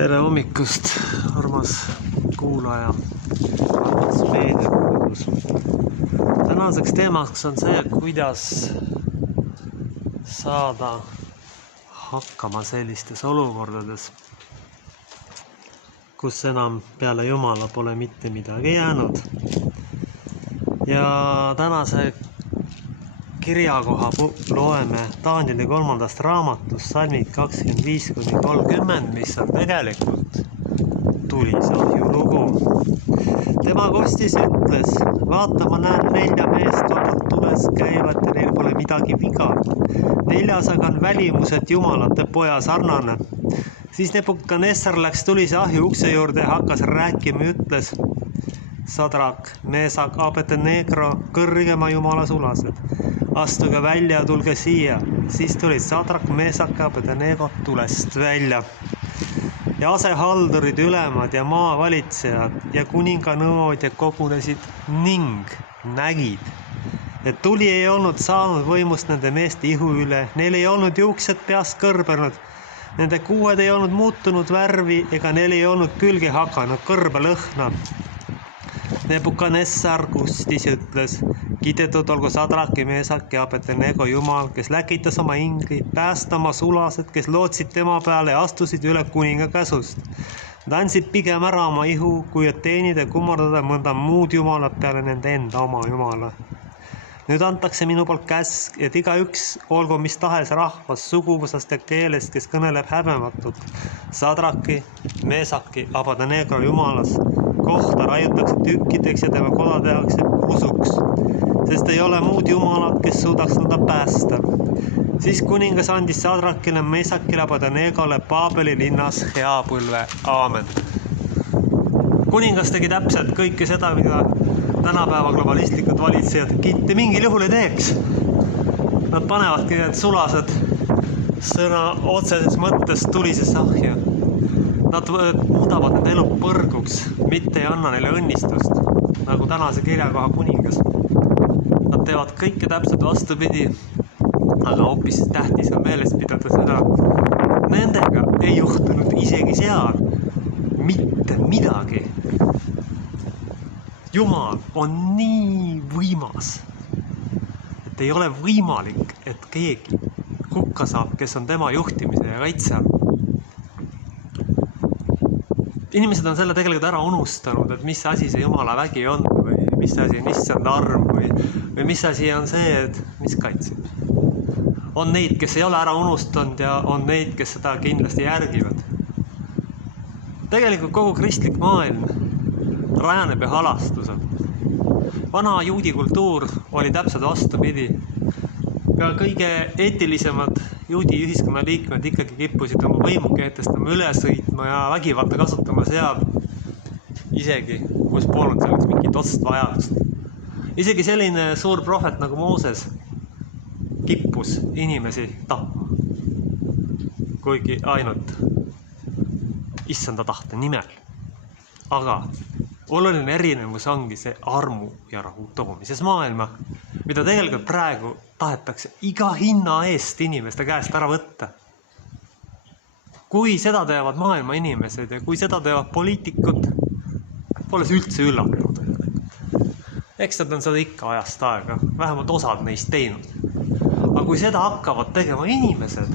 Tere hommikust, armas kuulaja, armas meediakuulus. Tänaseks teemaks on see, kuidas saada hakkama sellistes olukordades, kus enam peale Jumala pole mitte midagi jäänud. Ja tänase kirjakoha loeme Taanjeli 3. raamatust salmid 25-30, mis on tegelikult tulisahju lugu. Tema kostis ütles, vaata, ma näen 4 meest vabalt tules käivat ja neil pole midagi viga. 4 aga on välimuselt jumalate poja sarnane. Siis Nebukadnessar läks tulisahju ukse juurde ja hakkas rääkima ja ütles, Sadrak, Mesak, Abednego, kõrgema jumala sulased. Astuge välja ja tulge siia. Siis tulid Sadrak, Mesak ja Abednego tulest välja. Ja asehaldurid, ülemad ja maavalitsejad ja kuninganõod ja kogunesid ning nägid, et tuli ei olnud saanud võimust nende meeste ihu üle. Neil ei olnud juuksed peast kõrbenud. Nende kuued ei olnud muutunud värvi ega neil ei olnud külge hakanud kõrbe lõhna. Nebukadnessar kustis ütles, kiidetud olgu Sadraki, Mesak ja Abednego Jumal, kes läkitas oma ingri, päästama sulased, kes lootsid tema peale ja astusid üle kuninga käsust. Nad andsid pigem ära oma ihu, kui et teenida ja kummardada mõnda muud jumalat peale nende enda oma jumala. Nüüd antakse minu poolt käsk, et igaüks olgu mis tahes rahvas, suguvõsast ja keelest, kes kõneleb häbematult. Sadraki, Mesaki, Abednego Jumalas kohta raiutakse tükkideks ja tema koda tehakse usuks, sest ei ole muud jumalat, kes suudaks nõnda päästa. Siis kuningas andis Sadrakile, Mesakile, Abednegole Paabeli linnas hea põlve. Aamen. Kuningas tegi täpselt kõike seda, mida tänapäeva globalistlikud valitsejad mitte mingil juhul ei teeks. Nad panevadki need sulased sõna otseses mõttes tulises ahja. Nad muudavad nende elu põrguks, mitte ei anna neile õnnistust, nagu tänase kirjakoha kuningas. Nad teevad kõike täpselt vastupidi, aga hoopis tähtis on meeles pidada seda. Nendega ei juhtunud isegi seal mitte midagi. Jumal on nii võimas, et ei ole võimalik, et keegi hukka saab, kes on tema juhtimise ja kaitse all. Inimesed on selle tegelikult ära unustanud, et mis asi see Jumala vägi on või mis asi on issand arm või mis asi on see, et mis kaitseb. On neid, kes ei ole ära unustanud ja on neid, kes seda kindlasti järgivad. Tegelikult kogu kristlik maailm rajaneb ja halastusel. Vana juudi kultuur oli täpselt vastupidi. Ka kõige eetilisemad juudi ühiskonna liikmed ikkagi kippusid oma võimu kehtestama, üle sõitma ja vägivalda kasutama seal, isegi kus polnud selleks mingit otsest vajadust. Isegi selline suur prohvet nagu Mooses kippus inimesi tapma, kuigi ainult issanda tahte nimel. Aga oluline erinevus ongi see armu ja rahu toomises maailma, mida tegelikult praegu tahetakse iga hinna eest inimeste käest ära võtta. Kui seda teevad maailma inimesed ja kui seda teevad poliitikud, pole see üldse üllatunud. Eks nad on seda ikka ajast aega, vähemalt osad neist teinud. Aga kui seda hakkavad tegema inimesed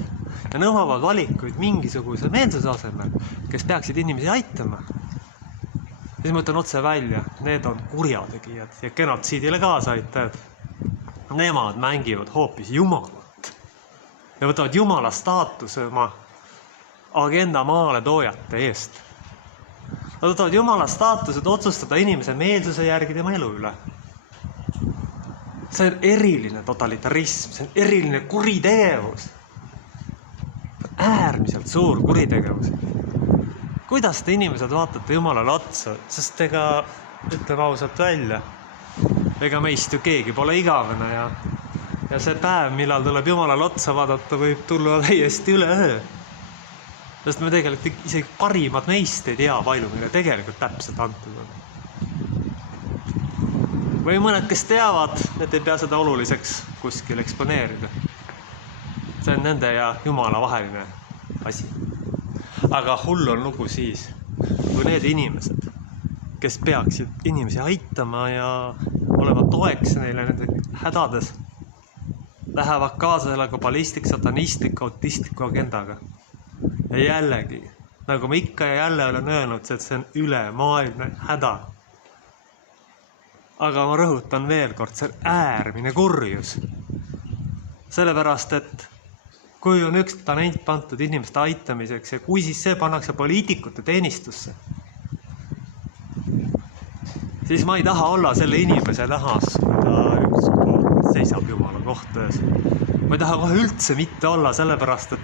ja nõuavad valikuid mingisuguse meelsuse asemel, kes peaksid inimesi aitama, siis ma ütlen otse välja, need on kurjategijad ja genotsiidile kaasaitajad. Nemad mängivad hoopis Jumalat ja võtavad Jumala staatuse oma agenda maale toojate eest. Nad võtavad Jumala staatused otsustada inimese meelsuse järgi tema elu üle. See on eriline totalitarism, see on eriline kuritegevus. Äärmiselt suur kuritegevus. Kuidas te inimesed vaatate Jumalale otsa, sest ega ütleme ausalt välja, ega meist ju keegi pole igavene ja see päev, millal tuleb Jumalale otsa vaadata, võib tulla täiesti üle öö. Sest me tegelikult isegi parimad meist ei tea palju, mille tegelikult täpselt antud on. Või mõned, kes teavad, et ei pea seda oluliseks kuskil eksponeerida. See on nende ja Jumala vaheline asi. Aga hull on lugu siis, kui need inimesed, kes peaksid inimesi aitama ja olema toeks neile nende hädades, lähevad kaasa selle globalistlik, satanistlik, autistliku agendaga. Ja jällegi, nagu ma ikka ja jälle olen öelnud, et see on ülemaailmne häda. Aga ma rõhutan veel kord, see on äärmine kurjus. Sellepärast, et kui on üks talent pandud inimeste aitamiseks ja kui siis see pannakse poliitikute teenistusse, siis ma ei taha olla selle inimese nähas, kui ta ükskord seisab Jumala kohtas. Ma ei taha kohe üldse mitte olla, sellepärast,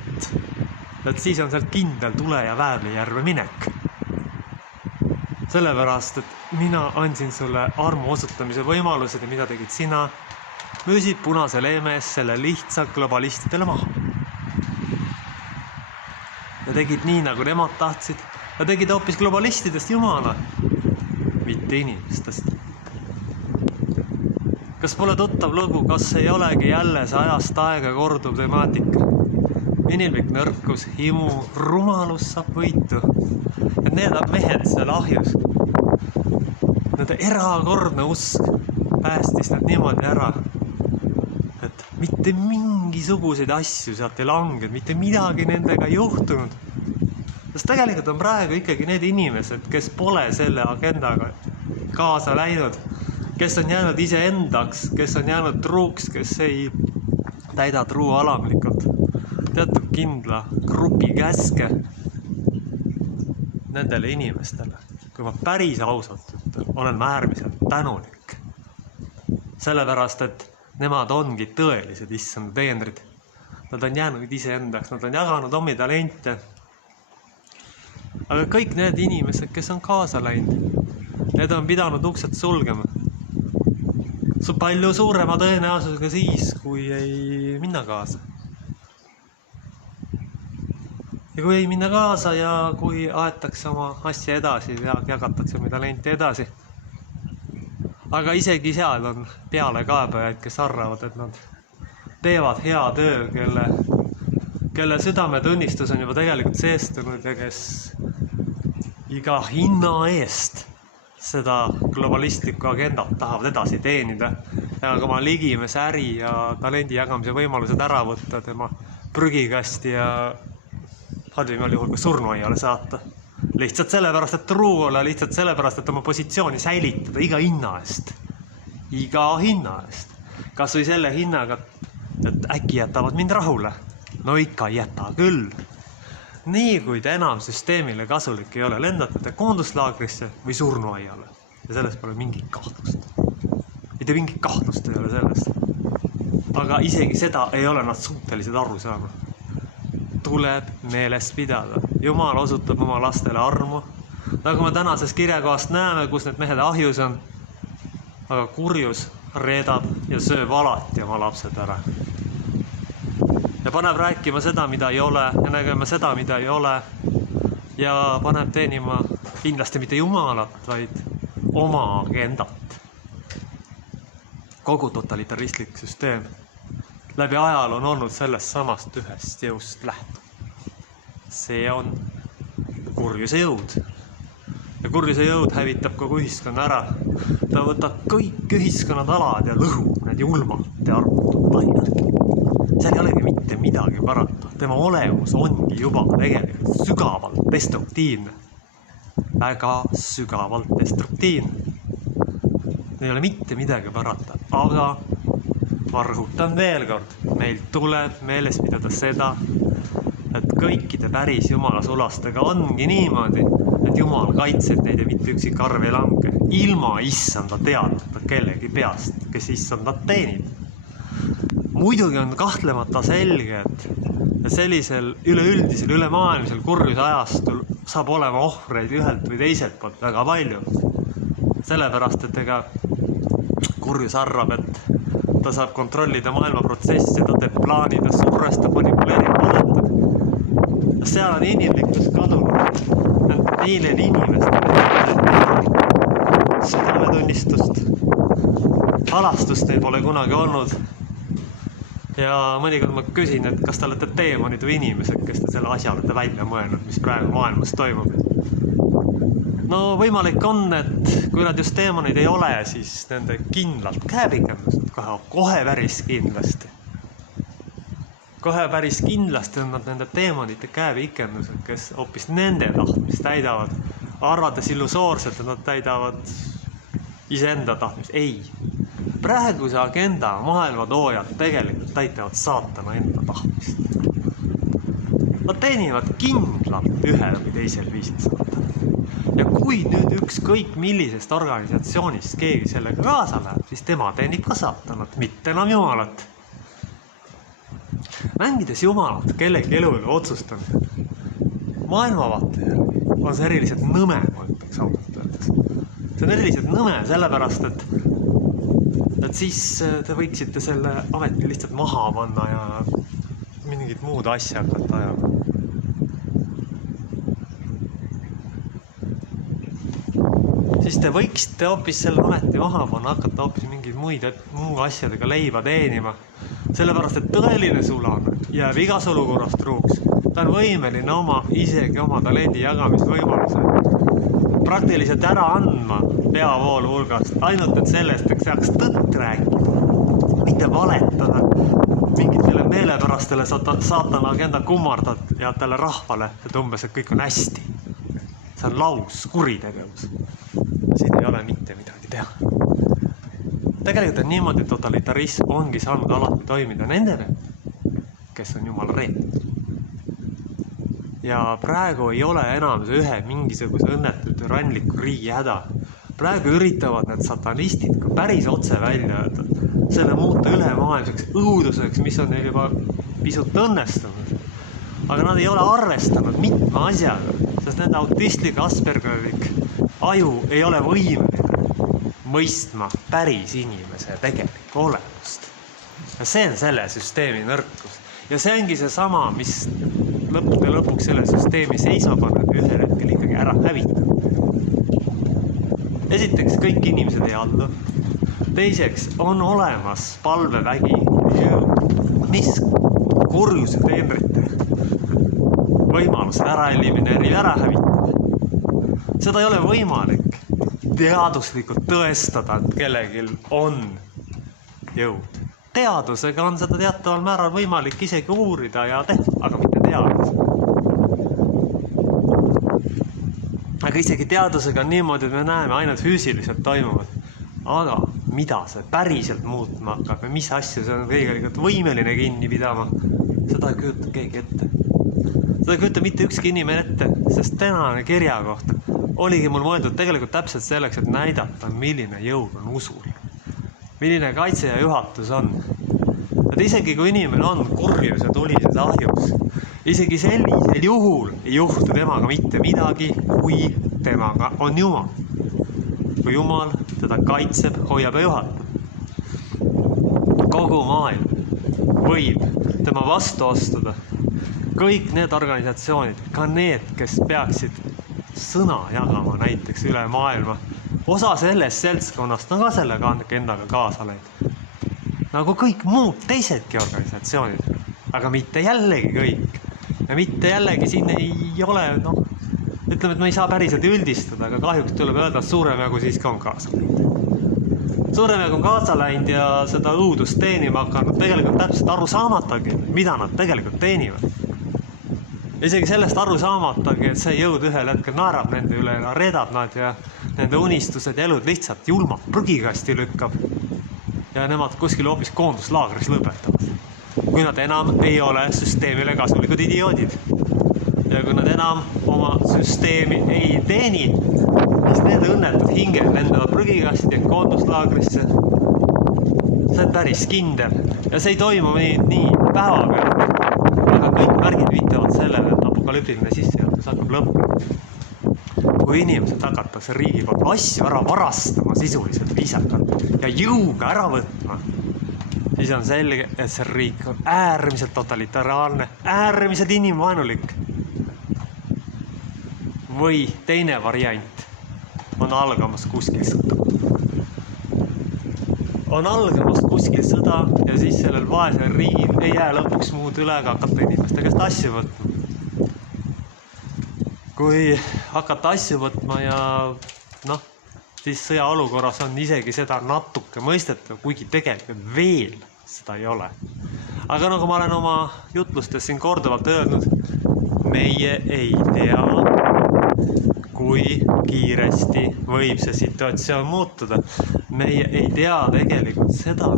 et siis on sealt kindel tule ja Väävlijärve minek. Sellepärast, et mina andsin sulle armu osutamise võimalused ja mida tegid sina, müüsid punase leemes selle lihtsalt globalistidele maha. Ja tegid nii, nagu nemad tahtsid, ja tegid hoopis globalistidest Jumala, mitte inimestest. Kas pole tuttav lugu, kas ei olegi jälle see ajast aega korduv temaatika? Inimlik nõrkus, himu, rumalus saab võitu. Et need on mehed seal ahjus. Nende erakordne usk päästis nad niimoodi ära, et mitte mingisuguseid asju sealt ei langenud, mitte midagi nendega ei juhtunud. Sest tegelikult on praegu ikkagi need inimesed, kes pole selle agendaga kaasa läinud, kes on jäänud iseendaks, kes on jäänud truuks, kes ei täida truu alamlikult teatud kindla grupi käske nendele inimestele. Kui ma päris ausalt olen äärmiselt tänulik. Sellepärast, et nemad ongi tõelised issand teenrid. Nad on jäänud iseendaks, nad on jaganud omi talente. Aga kõik need inimesed, kes on kaasa läinud, need on pidanud uksed sulgema. See on palju suurema tõenäosusega siis, kui ei minna kaasa. Ja kui ei minna kaasa ja kui aetakse oma asja edasi ja jagatakse oma talenti edasi. Aga isegi seal on pealekaebajaid, kes arvavad, et nad teevad hea töö, kelle südametunnistus on juba tegelikult seestunud ja kes iga hinna eest seda globalistlikku agendat tahavad edasi teenida ja ka oma ligimese äri ja talendi jagamise võimalused ära võtta tema prügikasti ja halvimal juhul ka surnuaiale saata. Lihtsalt sellepärast, et truu olla, lihtsalt sellepärast, et oma positsiooni säilitada iga hinna eest. Iga hinna eest. Kas või selle hinnaga, et äkki jätavad mind rahule. No ikka jäta küll. Nii kui te enam süsteemile kasulik ei ole, lendate koonduslaagrisse või surnuaiale. Ja sellest pole mingit kahtlust. Mitte mingit kahtlust ei ole sellest. Aga isegi seda ei ole nad suutelised aru saama. Tuleb meeles pidada. Jumal osutab oma lastele armu. Nagu me tänases kirjakohast näeme, kus need mehed ahjus on. Aga kurjus reedab ja sööb alati oma lapsed ära. Ja paneb rääkima seda, mida ei ole ja nägema seda, mida ei ole. Ja paneb teenima kindlasti mitte Jumalat, vaid oma agendat. Kogu totalitaristlik süsteem läbi ajal on olnud sellest samast ühest jõust lähtuv. See on kurjuse jõud. Ja kurjuse jõud hävitab kogu ühiskonna ära. Ta võtab kõik ühiskonnad alad ja lõhub need julmalt ja arvutud laiali. Seal ei olegi mitte midagi parata. Tema olemus ongi juba tegelikult sügavalt destruktiivne. Väga sügavalt destruktiivne. Ei ole mitte midagi parata. Aga ma rõhutan veel kord, meil tuleb meeles pidada seda, et kõikide päris Jumala sulastega ongi niimoodi, et Jumal kaitseb neid ja mitte üksik arv ei lange. Ilma issanda teadmata kellegi peast, kes issandat teenib. Muidugi on kahtlemata selge, et sellisel üleüldisel, ülemaailmsel kurjuse ajastul saab olema ohvreid ühelt või teiselt poolt väga palju. Sellepärast, et ega kurjus arvab, et ta saab kontrollida maailma protsessi, ta teeb plaani, ta surrestab, manipuleerib, valetab. Seal on inimlikkus kadunud. Neile inimestele südametunnistust. Halastust neil pole kunagi olnud. Ja mõnikord ma küsin, et kas te olete teemonid või inimesed, kes te selle asja olete välja mõelnud, mis praegu maailmas toimub. No võimalik on, et kui nad just teemonid ei ole, siis nende kindlalt käepikendused kohe päris kindlasti. Kohe päris kindlasti on nad nende teemonite käepikendused, kes hoopis nende tahtmist täidavad, arvates illusoorselt, et nad täidavad iseenda tahtmist. Ei. Praeguse agenda maailmatoojad tegelikult täitavad saatana enda tahtmist. Nad teenivad kindlalt ühel või teisel viisil saatana. Ja kui nüüd ükskõik millisest organisatsioonist keegi sellega kaasa läheb, siis tema teenib ka saatanat, mitte enam Jumalat. Mängides Jumalat kellegi elu üle otsustamine, maailmavaate järgi on see eriliselt nõme, ma ütleks ausalt öeldes. See on eriliselt nõme, sellepärast, et siis te võiksite selle ameti lihtsalt maha panna ja mingit muud asja hakata ajama. Siis te võiksite hoopis selle ameti maha panna, hakata hoopis mingeid muu asjadega leiba teenima. Sellepärast, et tõeline sulane jääb igas olukorras truuks. Ta on võimeline isegi oma talendi jagamisvõimaluse praktiliselt ära andma peavoolu hulgast, ainult et sellest, et saaks tõtt rääkida, mitte valetada mingitele meelepärastele saatana agenda kummardad ja talle rahvale, et umbes, et kõik on hästi. See on laus, kuritegevus. Siin ei ole mitte midagi teha. Tegelikult on niimoodi, et totalitarism ongi saanud alati toimida nendele, kes on Jumala reetud. Ja praegu ei ole enam see ühe mingisuguse õnnetu türanliku riigi häda. Praegu üritavad need satanistid ka päris otse välja öelda, selle muuta ülemaailmseks õuduseks, mis on neil juba pisut õnnestunud. Aga nad ei ole arvestanud mitme asjaga, sest nende autistlik aspergerik aju ei ole võimeline mõistma päris inimese tegelikku olemust. Ja see on selle süsteemi nõrkus. Ja see ongi see sama, mis lõpuks selle süsteemi seisma paneb ühel hetkel ikkagi ära hävitab. Esiteks, kõik inimesed ei allu. Teiseks, on olemas palvevägi, mis kurjuse teenrite võimaluse ära elimineerib, ära hävitab. Seda ei ole võimalik teaduslikult tõestada, et kellelgi on jõud. Teadusega on seda teataval määral võimalik isegi uurida ja teha, aga mitte teadus. Aga isegi teadusega on niimoodi, et me näeme ainult füüsiliselt toimuvad. Aga mida see päriselt muutma hakkab ja mis asju see on tegelikult võimeline kinni pidama, seda ei kujuta keegi ette. Seda ei kujuta mitte ükski inimene ette, sest tänane kirjakoht oligi mul mõeldud tegelikult täpselt selleks, et näidata, milline jõud on usul. Milline kaitse ja juhatus on. Et isegi kui inimene on kurjus ja tulises ahjus, isegi sellisel juhul ei juhtu temaga mitte midagi, kui temaga on Jumal. Kui Jumal teda kaitseb, hoiab ja juhatab. Kogu maailm võib tema vastu astuda. Kõik need organisatsioonid, ka need, kes peaksid sõna jagama näiteks üle maailma, osa sellest seltskonnast on ka sellega endaga kaasa läinud. Nagu kõik muud teisedki organisatsioonid, aga mitte jällegi kõik. Ja mitte jällegi siin ei ole, ütleme, et me ei saa päriselt üldistada, aga kahjuks tuleb öelda, et suurem jagu siiski on kaasa läinud. Suurem jagu on kaasa läinud ja seda õudust teenima hakanud tegelikult täpselt aru saamatagi, mida nad tegelikult teenivad. Isegi sellest aru saamatagi, et see jõud ühel hetkel naerab nende üle ja reedab nad ja nende unistused ja elud lihtsalt julmalt prügikasti lükkab ja nemad kuskil hoopis koonduslaagris lõpetavad. Kui nad enam ei ole süsteemile kasulikud idioodid ja kui nad enam oma süsteemi ei teeni, siis need õnnetud hinged lendavad prügikasti ja koonduslaagrisse. See on päris kindel ja see ei toimu nii päeva peal. Aga kõik märgid viitavad sellele, et apokalüptiline sissejuhatus hakkab lõppema. Kui inimesed hakatakse riigi poolt asju ära varastama sisuliselt viisakalt ja jõuga ära võtma, siis on selge, et see riik on äärmiselt totalitaarne, äärmiselt inimvaenulik. Või teine variant on algamas kuskil sõda. On algamas kuskil sõda ja siis sellel vaesel riigil ei jää lõpuks muud üle, aga hakata inimeste käest asju võtma. Kui hakata asju võtma ja siis sõjaolukorras on isegi seda natuke mõistetav, kuigi tegelikult veel seda ei ole. Aga nagu ma olen oma jutlustes siin korduvalt öelnud, meie ei tea, kui kiiresti võib see situatsioon muutuda. Meie ei tea tegelikult seda,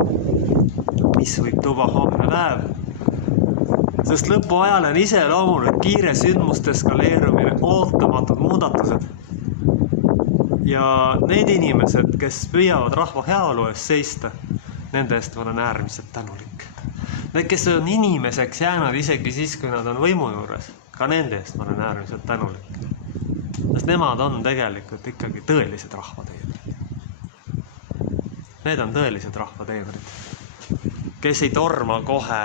mis võib tuua homne päev. Sest lõpuajal on iseloomulik kiire sündmuste eskaleerumine, ootamatud muudatused. Ja need inimesed, kes püüavad rahva heaolu eest seista, nende eest ma olen äärmiselt tänulik. Need, kes on inimeseks jäänud isegi siis, kui nad on võimu juures, ka nende eest ma olen äärmiselt tänulik. Sest nemad on tegelikult ikkagi tõelised rahvateenrid. Need on tõelised rahvateenrid, kes ei torma kohe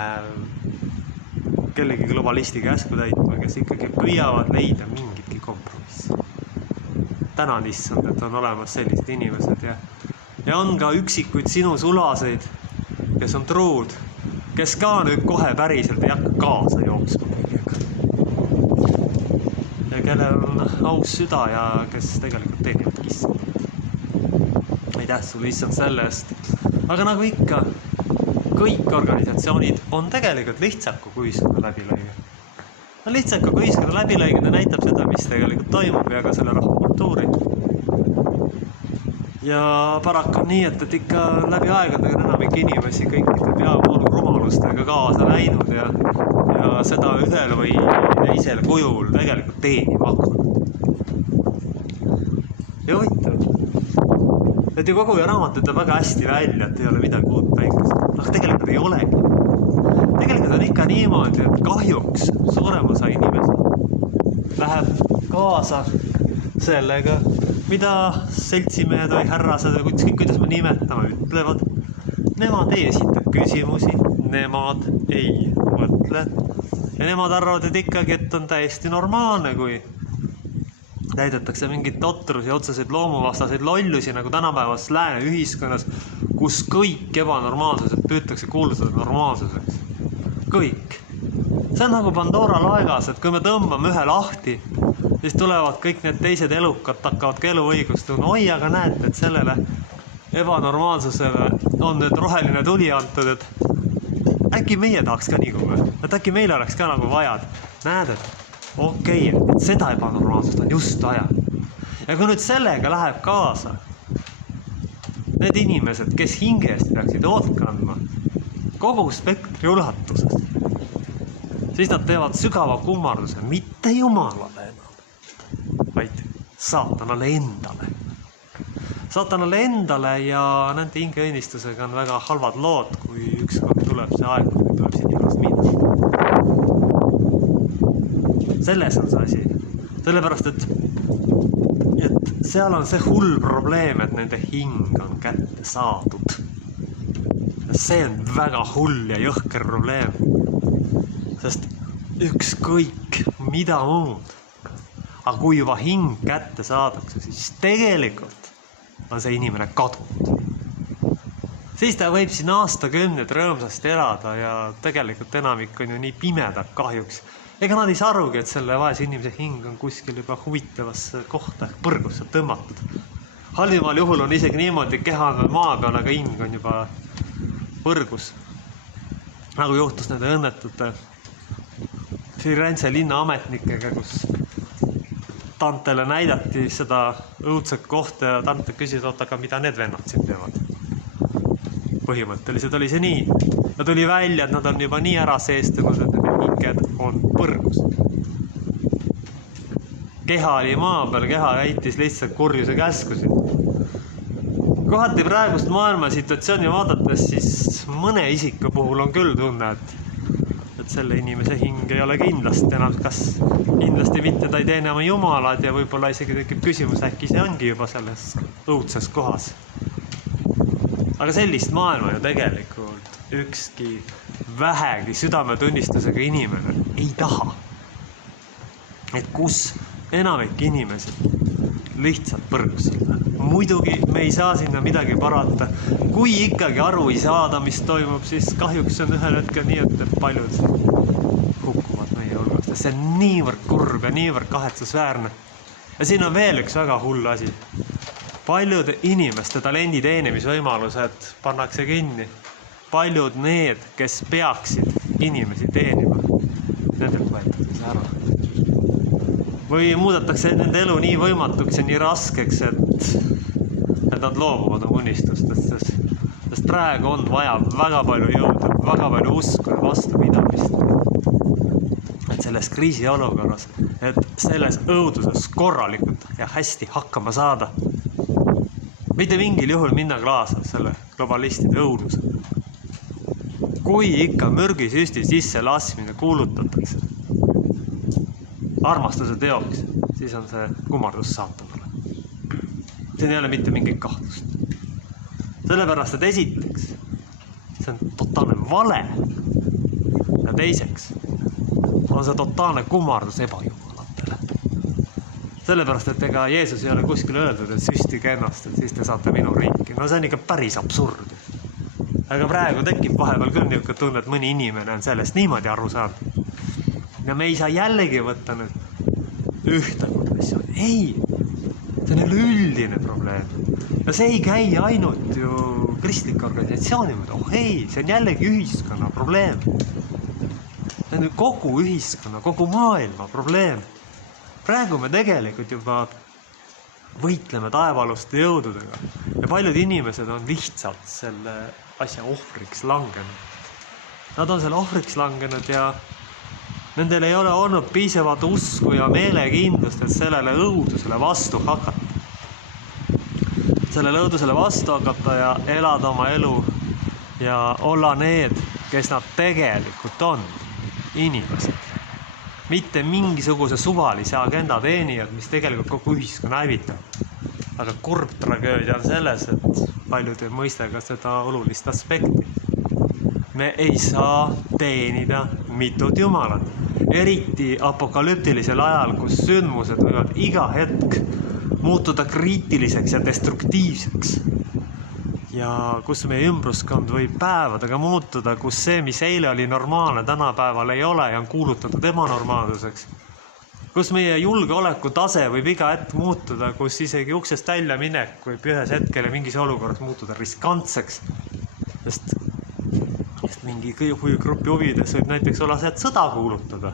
kellegi globalisti käsku täitma, kes ikkagi püüavad leida mingitki kompromissi. Tänan issand, et on olemas sellised inimesed ja on ka üksikuid sinu sulaseid, kes on truud, kes ka nüüd kohe päriselt ei hakka kaasa jooksma kõigega. Ja kellel on aus süda ja kes tegelikult teenivad issand. Aitäh sulle issand selle eest. Aga nagu ikka, kõik organisatsioonid on tegelikult lihtsaku kui ühiskonna läbilõige. Lihtsaku kui ühiskonna läbilõige näitab seda, mis tegelikult toimub ja ka selle rahvakultuuri. Ja paraku on nii, et ikka läbi aegadega enamik inimesi kõikide peavoolu rumalustega kaasa läinud ja seda ühel või teisel kujul tegelikult teenima hakanud. Ja huvitav, et ju kogu ja raamat ütleb väga hästi välja, et ei ole midagi uut päikest. Aga tegelikult ei olegi. Tegelikult on ikka niimoodi, et kahjuks suurem osa inimesi läheb kaasa sellega, mida seltsimehed või härrased või kuidas me nimetame ütlevad. Nemad ei esita küsimusi, nemad ei mõtle ja nemad arvavad, et ikkagi, et on täiesti normaalne, kui täidetakse mingit totrus ja otseseid loomuvastaseid lollusi nagu tänapäevas lääne ühiskonnas, kus kõik ebanormaalsused püütakse kuulutada normaalsuseks. Kõik. See on nagu Pandora laegas, et kui me tõmbame ühe lahti, siis tulevad kõik need teised elukad, hakkavad ka eluõigust tundma. Oi, aga näete, et sellele ebanormaalsusele on nüüd roheline tuli antud, et äkki meie tahaks ka nii kui, et äkki meil oleks ka nagu vajad. Näed, et okei, et seda ebanormaalsust on just vaja. Ja kui nüüd sellega läheb kaasa need inimesed, kes hingest peaksid hoolt kandma kogu spektri ulatuses, siis nad teevad sügava kummarduse mitte jumalale enam, vaid saatanale endale. Saatanale endale ja nende hingeõnnistusega on väga halvad lood, kui ükskord tuleb see aeg, kui tuleb siin ilmast minna. Selles on see asi. Sellepärast, et seal on see hull probleem, et nende hing on kätte saadud. See on väga hull ja jõhker probleem. Sest ükskõik mida muud. Aga kui juba hing kätte saadakse, siis tegelikult on see inimene kadunud. Siis ta võib siin aastakümned rõõmsasti elada ja tegelikult enamik on ju nii pimedad kahjuks. Ega nad ei saa arugi, et selle vaese inimese hing on kuskil juba huvitavasse kohta põrgusse tõmmatud. Halvimal juhul on isegi niimoodi, keha on veel maa peal, aga hing on juba põrgus. Nagu juhtus nende õnnetute Firenze linna ametnikega, kus Tantele näidati seda õudset kohta ja Tante küsis, aga mida need vennad siin teevad. Põhimõtteliselt oli see nii. Ja tuli välja, et nad on juba nii ära seestunud, et need hinged on põrgus. Keha oli maa peal, keha väitis lihtsalt kurjuse käskusid. Kohati praegust maailma situatsiooni vaadates, siis mõne isiku puhul on küll tunne, et selle inimese hing ei ole kindlasti enam, kas kindlasti mitte ta ei teene oma jumalad ja võib-olla isegi tekib küsimus, äkki see ongi juba selles õudses kohas. Aga sellist maailma ju tegelikult ükski vähegi südametunnistusega inimene ei taha. Et kus enamik inimesed lihtsalt põrgusse läheb. muidugi me ei saa sinna midagi parata. Kui ikkagi aru ei saada, mis toimub, siis kahjuks on ühel hetkel nii, et paljud hukkuvad meie hulgast. See on niivõrd kurb ja niivõrd kahetsusväärne. Ja siin on veel üks väga hull asi. Paljud inimeste talendi teenimisvõimalused pannakse kinni. Paljud need, kes peaksid inimesi teenima, nendelt võetakse ära. Või muudetakse nende elu nii võimatuks ja nii raskeks, et nad loobuvad unistustest, sest praegu on vaja väga palju jõuda, väga palju usku ja vastupidamist. Et selles kriisiolukorras, et selles õuduses korralikult ja hästi hakkama saada. Mitte mingil juhul minna klaasa selle globalistide õudusega. Kui ikka mürgisüsti sisse laskmine kuulutatakse armastuse teoks, siis on see kummardus saatanale. Siin ei ole mitte mingit kahtlust. Sellepärast, et esiteks, see on totaalne vale. Ja teiseks on see totaalne kummardus ebajumalatele. Sellepärast, et ega Jeesus ei ole kuskil öeldud, et süstige ennast, et siis te saate minu riiki. No see on ikka päris absurd. Aga praegu tekib vahepeal küll niisugune tunne, et mõni inimene on sellest niimoodi aru saanud. Ja me ei saa jällegi võtta nüüd ühte konfessiooni. Ei, see on üleüldine probleem. Ja see ei käi ainult ju kristlike organisatsiooni. Ei, see on jällegi ühiskonna probleem. See on kogu ühiskonna, kogu maailma probleem. Praegu me tegelikult juba võitleme taevaluste jõududega. Ja paljud inimesed on lihtsalt selle asja ohvriks langenud. Nad on selle ohvriks langenud ja nendel ei ole olnud piisavat usku ja meelekindlust, et sellele õudusele vastu hakata. Sellele õudusele vastu hakata ja elada oma elu ja olla need, kes nad tegelikult on, inimesed. Mitte mingisuguse suvalise agenda teenijad, mis tegelikult kogu ühiskonna hävitab. Aga kurb tragöödia on selles, et paljud ei mõista ka seda olulist aspekti. Me ei saa teenida mitut jumalat. Eriti apokalüptilisel ajal, kus sündmused võivad iga hetk muutuda kriitiliseks ja destruktiivseks. Ja kus meie ümbruskond võib päevadega muutuda, kus see, mis eile oli normaalne, tänapäeval ei ole ja on kuulutatud ebanormaalsuseks. Kus meie julgeoleku tase võib iga hetk muutuda, kus isegi uksest välja minek võib ühes hetkel ja mingis olukorras muutuda riskantseks. Sest mingi grupi huvides võib näiteks olla see, et sõda kuulutada.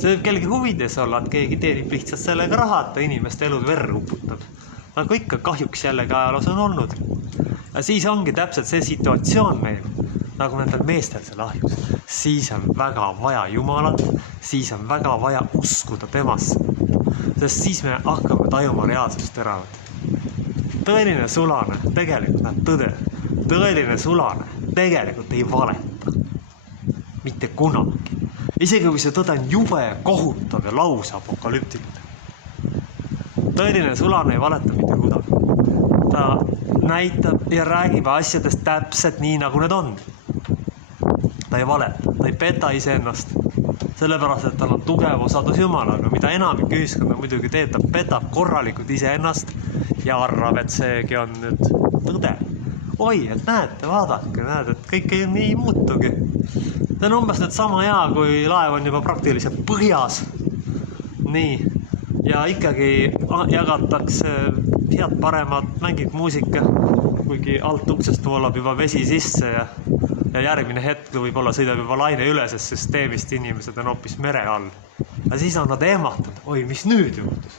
See võib kellegi huvides olla, et keegi teenib lihtsalt sellega raha, et ta inimeste elud verre uputab. Nagu ikka kahjuks jällegi ajaloos on olnud. Ja siis ongi täpselt see situatsioon meil, nagu nendel meestel seal ahjus. Siis on väga vaja Jumalat, siis on väga vaja uskuda temasse. Sest siis me hakkame tajuma reaalsust teravalt. Tõeline sulane tegelikult näeb tõde. Tõeline sulane tegelikult ei valeta. Mitte kunagi. Isegi kui see tõde on jube, kohutav ja lausa apokalüptiline. Tõeline sulane ei valeta mitte kuidagi. Ta näitab ja räägib asjadest täpselt nii, nagu need on. Ta ei valeta, ta ei peta iseennast. Sellepärast, et tal on tugev osadus Jumalaga, mida enamik ühiskonda muidugi teeb, ta petab korralikult iseennast ja arvab, et seegi on nüüd tõde. Oi, et näete, vaadake, näed, et kõik ei nii muutugi. See on umbes nüüd sama hea, kui laev on juba praktiliselt põhjas. Nii, ja ikkagi jagatakse head paremat, mängib muusika, kuigi alt uksest voolab juba vesi sisse ja järgmine hetk võib-olla sõidab juba laine üle, sest süsteemist inimesed on hoopis mere all. Ja siis on nad ehmatanud, oi, mis nüüd juhtus?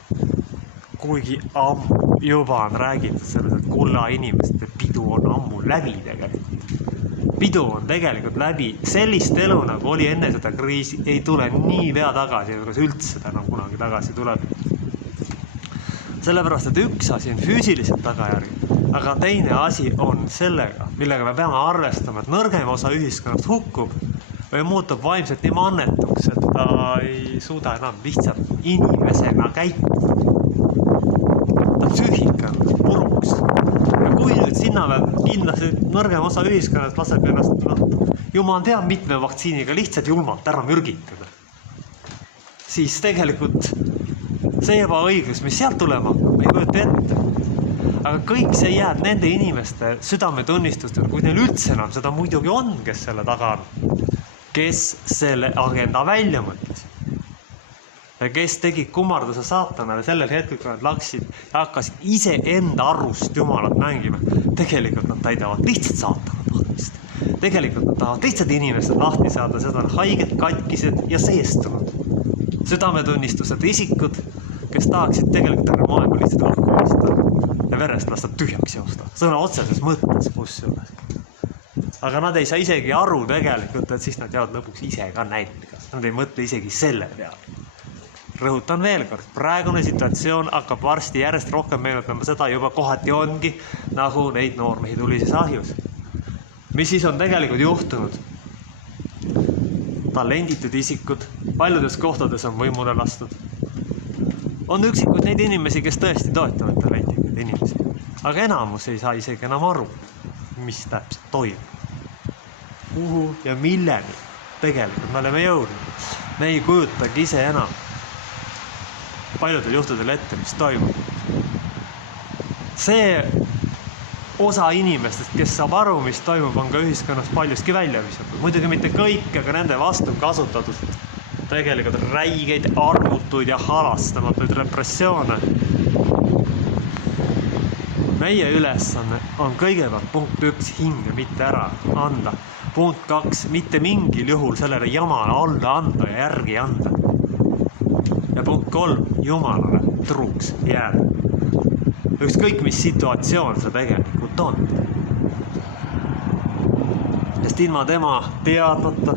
Kuigi ammu juba on räägitud selles, et kulla inimeste pidu on ammu läbi tegelikult. Pidu on tegelikult läbi. Sellist elu, nagu oli enne seda kriisi, ei tule nii pea tagasi, kas üldse ta enam kunagi tagasi tuleb. Sellepärast, et üks asi on füüsilised tagajärgid, aga teine asi on sellega, millega me peame arvestama, et nõrgem osa ühiskonnast hukkub või muutub vaimselt nii mannetuks, et ta ei suuda enam lihtsalt inimesena käituda. Ta psüühika on puruks. Ja kui nüüd sinna veel kindlasti nõrgem osa ühiskonnast laseb ennast, jumal teab mitme vaktsiiniga lihtsalt julmalt ära mürgitada, siis tegelikult see ebaõiglus, mis sealt tulema hakkab, ei kujuta ette. Aga kõik see jääb nende inimeste südametunnistustel, kui neil üldse enam seda muidugi on, kes selle taga on, kes selle agenda välja mõtles. Ja kes tegid kummarduse saatanale sellel hetkel, kui nad laksid ja hakkasid ise enda arust Jumalat mängima. Tegelikult nad täidavad lihtsalt saatana tahtmist. Tegelikult nad tahavad lihtsalt inimesed lahti saada, seda on haiged, katkised ja seestunud. Südametunnistused isikud, kes tahaksid tegelikult terve maailma lihtsalt õhku lasta ja verest lasta tühjaks joosta. Sõna otseses mõttes kusjuures. Aga nad ei saa isegi aru tegelikult, et siis nad jäävad lõpuks ise ka nälga. Nad ei mõtle isegi selle peale. Rõhutan veel kord, praegune situatsioon hakkab varsti järjest rohkem meenutama seda juba kohati ongi, nagu neid noormehi tuli siis ahjus. Mis siis on tegelikult juhtunud? Talenditud isikud, paljudes kohtades on võimule lastud. On üksikud neid inimesi, kes tõesti toetavad talendikuid inimesi. Aga enamus ei saa isegi enam aru, mis täpselt toimub. Kuhu ja milleni tegelikult me oleme jõudnud. Me ei kujutagi ise enam paljudel juhtudel ette, mis toimub. See osa inimestest, kes saab aru, mis toimub, on ka ühiskonnas paljuski välja visatud. Muidugi mitte kõik, aga nende vastu kasutatud tegelikult räigeid, armutuid ja halastamatuid repressioone. Meie ülesanne on kõigepealt punkt 1 hinge mitte ära anda. Punkt 2 mitte mingil juhul sellele jamale alla anda ja järgi anda. Ja punkt 3 Jumalale truuks jääda. Ükskõik mis situatsioon see tegelikult on. Sest ilma tema teadmata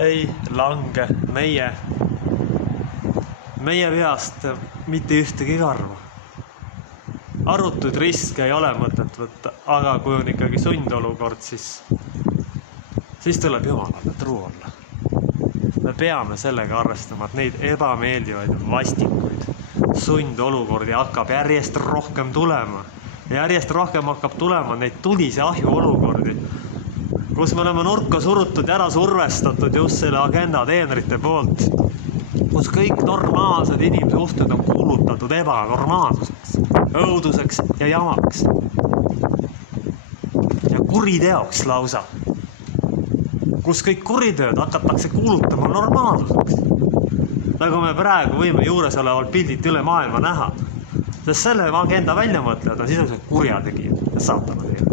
ei lange meie peast mitte ühtegi karva. Arutuid riske ei ole mõtet võtta, aga kui on ikkagi sundolukord, siis tuleb Jumalale truu olla. Me peame sellega arvestama, et neid ebameeldivaid vastikuid sundolukordi hakkab järjest rohkem tulema. Järjest rohkem hakkab tulema neid tulise ahju olukordi, kus me oleme nurka surutud ja ära survestatud just selle agenda teenrite poolt, kus kõik normaalsed inimese ustud on kuulutatud ebanormaalsuseks, õuduseks ja jamaks ja kuriteoks lausa, kus kõik kuritööd hakatakse kuulutama normaalsuseks. Nagu me praegu võime juures oleval pildilt üle maailma näha, sest selle agenda väljamõtlejad on sisuliselt kurjategijad ja saatanategijad.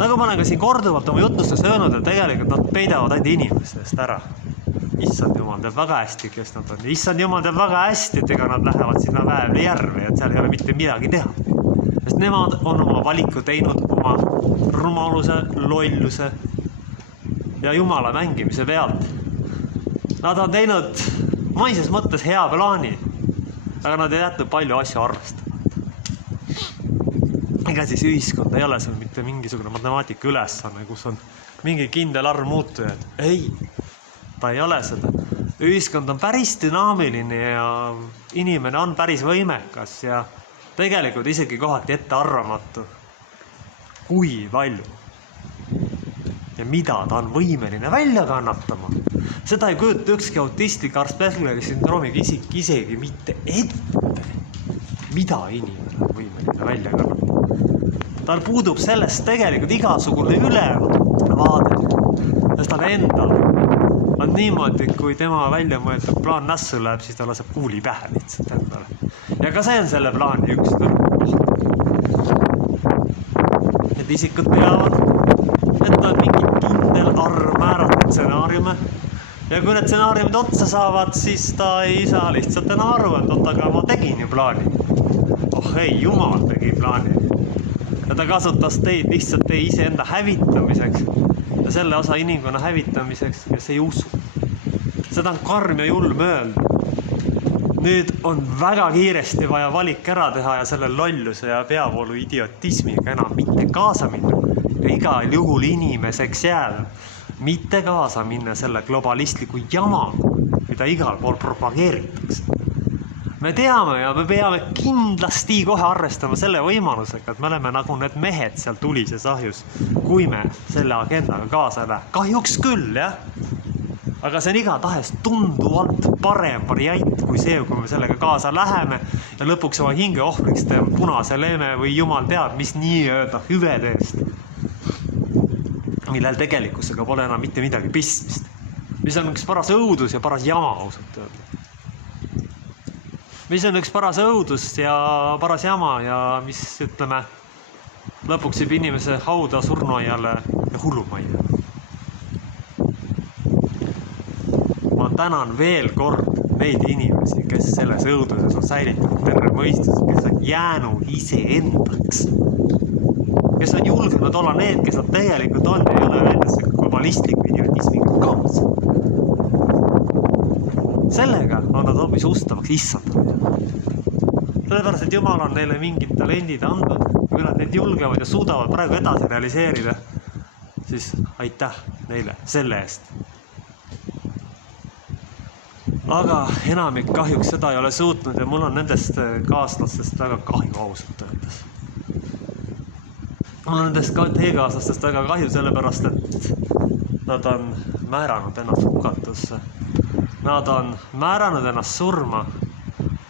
Nagu ma olen ka siin korduvalt oma jutustes öelnud, et tegelikult nad peidavad ainult inimestest ära. Issand Jumal teab väga hästi, kes nad on. Issand Jumal teab väga hästi, et ega nad lähevad sinna Väävli järve, et seal ei ole mitte midagi teha. Sest nemad on oma valiku teinud oma rumaluse, lolluse ja Jumala mängimise pealt. Nad on teinud maises mõttes hea plaani, aga nad ei jätnud palju asju arvestamata. Ega siis ühiskond ei ole seal mitte mingisugune matemaatika ülesanne, kus on mingi kindel arv muutujaid. Ei, ta ei ole seda. Ühiskond on päris dünaamiline ja inimene on päris võimekas ja tegelikult isegi kohati ette arvamatu, kui palju ja mida ta on võimeline välja kannatama. Seda ei kujuta ükski autistlik Aspergeri sündroomiga isik isegi mitte ette, mida inimene on võimeline välja kannatama. Tal puudub sellest tegelikult igasugune ülevaade, sest tal endal on niimoodi, kui tema välja mõeldud plaan nässu läheb, siis ta laseb kuuli pähe lihtsalt endale. Ja ka see on selle plaani üks Need isikud teavad, et on mingi kindel arv määratud stsenaariume ja kui need stsenaariumid otsa saavad, siis ta ei saa lihtsalt enam aru, et aga ma tegin ju plaani. Oh ei, Jumal tegi plaani. Ja ta kasutas teid lihtsalt teie iseenda hävitamiseks ja selle osa inimkonna hävitamiseks, kes ei usu. Seda on karm ja julm öelda. Nüüd on väga kiiresti vaja valik ära teha ja selle lolluse ja peavoolu idiotismiga enam mitte kaasa minna ja igal juhul inimeseks jääda. Mitte kaasa minna selle globalistliku jamaga, mida igal pool propageeritakse. Me teame ja me peame kindlasti kohe arvestama selle võimalusega, et me oleme nagu need mehed seal tulises ahjus, kui me selle agendaga kaasa lähe. Kahjuks küll, jah. Aga see on igatahes tunduvalt parem variant kui see, kui me sellega kaasa läheme ja lõpuks oma hinge ohvriks teeme punase leeme või jumal teab, mis nii-öelda hüvede eest, millel tegelikkusega pole enam mitte midagi pistmist. Mis on üks paras õudus ja paras jama ausalt öelda. Mis on üks paras õudus ja paras jama ja mis, ütleme, lõpuks viib inimese hauda surnuaiale ja hullumajja. Ma tänan veel kord neid inimesi, kes selles õuduses on säilitanud terve mõistus, kes on jäänud iseendaks. Kes on julgenud olla need, kes nad tegelikult on, ei ole endasse globalistliku idiotismiga kaasa. Sellega on nad hoopis ustavaks issandamine. Sellepärast, et Jumal on neile mingid talendid andnud, kui nad neid julgevad ja suudavad praegu edasi realiseerida, siis aitäh neile selle eest. Aga enamik kahjuks seda ei ole suutnud ja mul on nendest kaaslastest väga kahju ausalt öeldes. Mul on nendest teekaaslastest väga kahju sellepärast, et nad on määranud ennast hukatusse. Nad on määranud ennast surma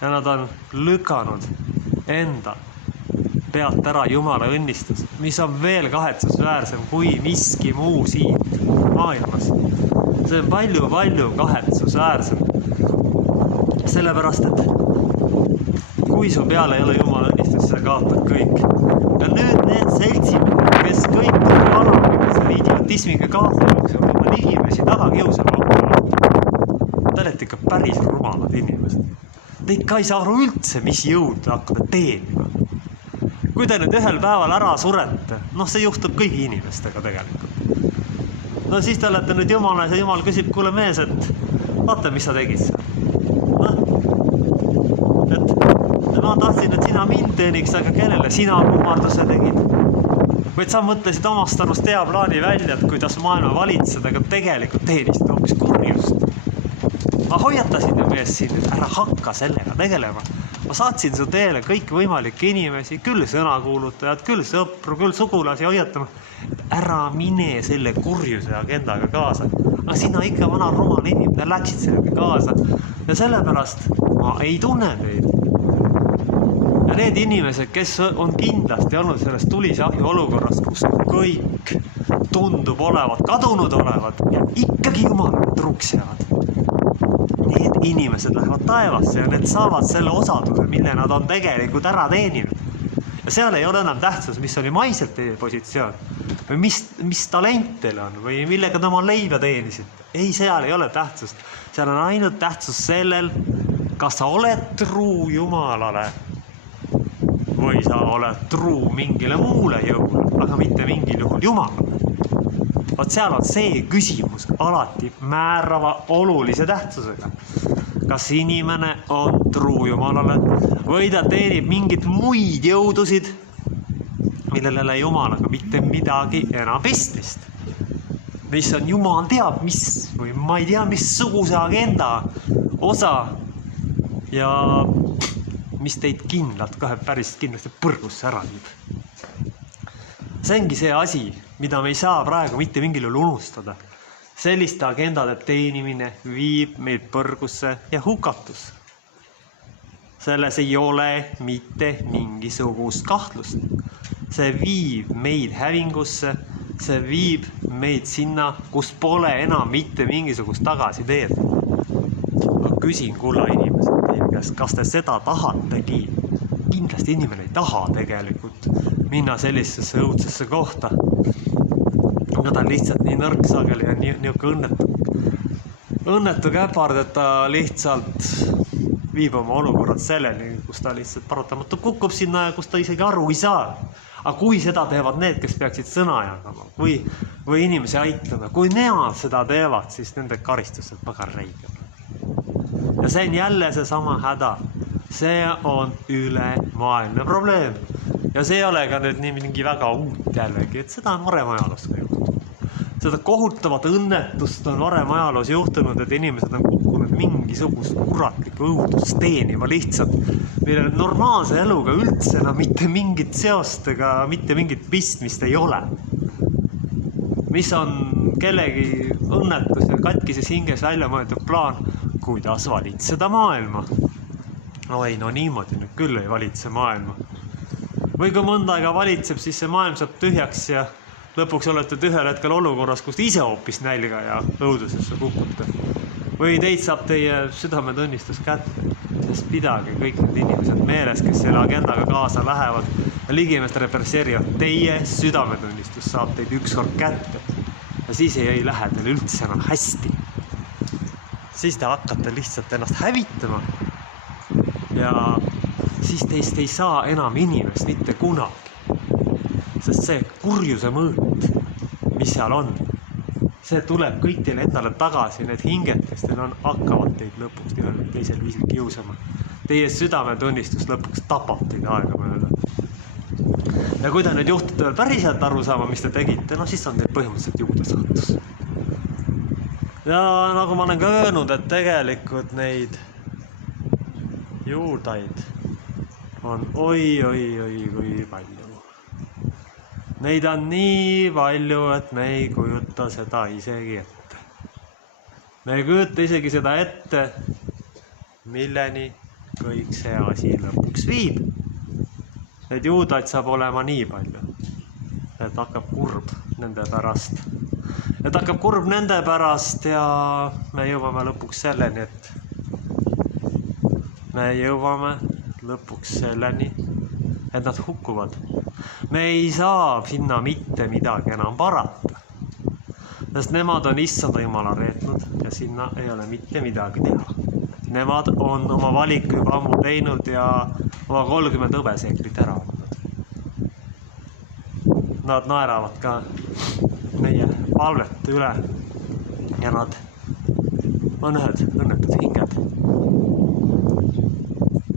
ja nad on lükanud enda pealt ära Jumala õnnistus, mis on veel kahetsusväärsem kui miski muu siin maailmas. See on palju kahetsusväärsem. Sellepärast, et kui su peal ei ole Jumala õnnistus, sa kaotad kõik. Ja nüüd need seltsimehed, kes kõik alamlikud selle idiotismiga kaotavad, oma inimesi taga kiusama. Te olete ikka päris rumalad inimesed. Te ikka ei saa aru üldse, mis jõud te hakkate teenima. Kui te nüüd ühel päeval ära surete, see juhtub kõigi inimestega tegelikult. No siis te olete nüüd Jumala ja Jumal küsib, kuule mees, et vaata, mis sa tegid seal. Et ma tahtsin, et sina mind teeniks, aga kellele sina kummarduse tegid. Vaid sa mõtlesid omast arust hea plaani välja, et kuidas maailma valitsed, aga tegelikult teenisid hoopis kurjust. Ma hoiatasin ju mees siin, et ära hakka sellega tegelema. Ma saatsin su teele kõik võimalikke inimesi, küll sõnakuulutajad, küll sõpru, küll sugulasi hoiatama, et ära mine selle kurjuse agendaga kaasa. Aga sina ikka vana rumal inimene läksid sellega kaasa ja sellepärast ma ei tunne teid. Ja need inimesed, kes on kindlasti olnud selles tulise ahju olukorras, kus kõik tundub olevat, kadunud olevat ja ikkagi Jumala truks jäävad. Need inimesed lähevad taevasse ja need saavad selle osaduse, mille nad on tegelikult ära teeninud. Ja seal ei ole enam tähtsus, mis oli maiselt teie positsioon või mis talent teil on või millega te oma leiba teenisid. Ei, seal ei ole tähtsust. Seal on ainult tähtsus sellel, kas sa oled truu Jumalale või sa oled truu mingile muule jõule, aga mitte mingil juhul Jumalale. Vaat seal on see küsimus alati määrava olulise tähtsusega. Kas inimene on truu Jumalale või ta teenib mingit muid jõudusid, millele Jumalaga mitte midagi enam pistmist. Mis on Jumal teab mis või ma ei tea missuguse agenda osa ja mis teid kindlalt kohe päris kindlasti põrgusse ära viib. See ongi see asi, mida me ei saa praegu mitte mingil juhul unustada. Selliste agendade teenimine viib meid põrgusse ja hukatusse. Selles ei ole mitte mingisugust kahtlust. See viib meid hävingusse, see viib meid sinna, kus pole enam mitte mingisugust tagasiteed. Ma küsin kulla inimesed teie käest, kas te seda tahategi? Kindlasti inimene ei taha tegelikult minna sellisesse õudsesse kohta. Aga ta on lihtsalt nii nõrk sageli ja niisugune õnnetu käpard, et ta lihtsalt viib oma olukorrad selleni, kus ta lihtsalt paratamatu kukub sinna ja kus ta isegi aru ei saa. Aga kui seda teevad need, kes peaksid sõna jagama või inimesi aitlema, kui nemad seda teevad, siis nende karistused pagan räige. Ja see on jälle see sama häda. See on ülemaailmne probleem. Ja see ei ole ka nüüd nii mingi väga uut jällegi, et seda on varem ajaloos ka juhtunud. Seda kohutavat õnnetust on varem ajaloos juhtunud, et inimesed on kukkunud mingisugust kuratlikku õudust teenima lihtsalt, mille normaalse eluga üldse enam mitte mingit seost ega mitte mingit pistmist ei ole. Mis on kellegi õnnetus ja katkises hinges välja mõeldud plaan, kuidas valitseda maailma. No ei, no niimoodi nüüd küll ei valitse maailma. Või kui mõnda aega valitseb, siis see maailm saab tühjaks ja lõpuks olete ühel hetkel olukorras, kus te ise hoopis nälga ja õudusesse kukute. Või teid saab teie südametunnistus kätte, sest pidage kõik need inimesed meeles, kes selle agendaga kaasa lähevad ja ligimest represseerivad. Teie südametunnistus saab teid ükskord kätte ja siis ei lähe teil üldse enam hästi. Siis te hakkate lihtsalt ennast hävitama ja siis teist ei saa enam inimest mitte kunagi. Sest see kurjuse mõõt, mis seal on, see tuleb kõik teile endale tagasi. Need hinged, kes teil on, hakkavad teid lõpuks teisel viisil kiusama. Teie südametunnistus lõpuks tapab teid aega mööda. Ja kui te nüüd juhtute veel päriselt aru saama, mis te tegite, no siis on teil põhimõtteliselt juurde saatus. Ja nagu ma olen ka öelnud, et tegelikult neid juudaid on oi palju. Neid on nii palju, et me ei kujuta seda isegi ette. Me ei kujuta isegi seda ette, milleni kõik see asi lõpuks viib. Neid juudaid saab olema nii palju, et hakkab kurb nende pärast. Et hakkab kurb nende pärast ja me jõuame lõpuks selleni, et nad hukkuvad. Me ei saa sinna mitte midagi enam parata, sest nemad on issanda Jumala reetnud ja sinna ei ole mitte midagi teha. Nemad on oma valiku juba ammu teinud ja oma 30 hõbeseeklit ära andnud. Nad naeravad ka meie palvete üle ja nad on ühed õnnetud hinged.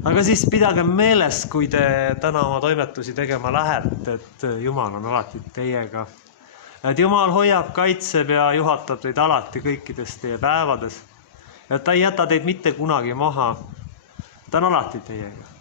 Aga siis pidage meeles, kui te täna oma toimetusi tegema lähete, et Jumal on alati teiega. Et Jumal hoiab, kaitseb ja juhatab teid alati kõikides teie päevades. Et ta ei jäta teid mitte kunagi maha. Ta on alati teiega.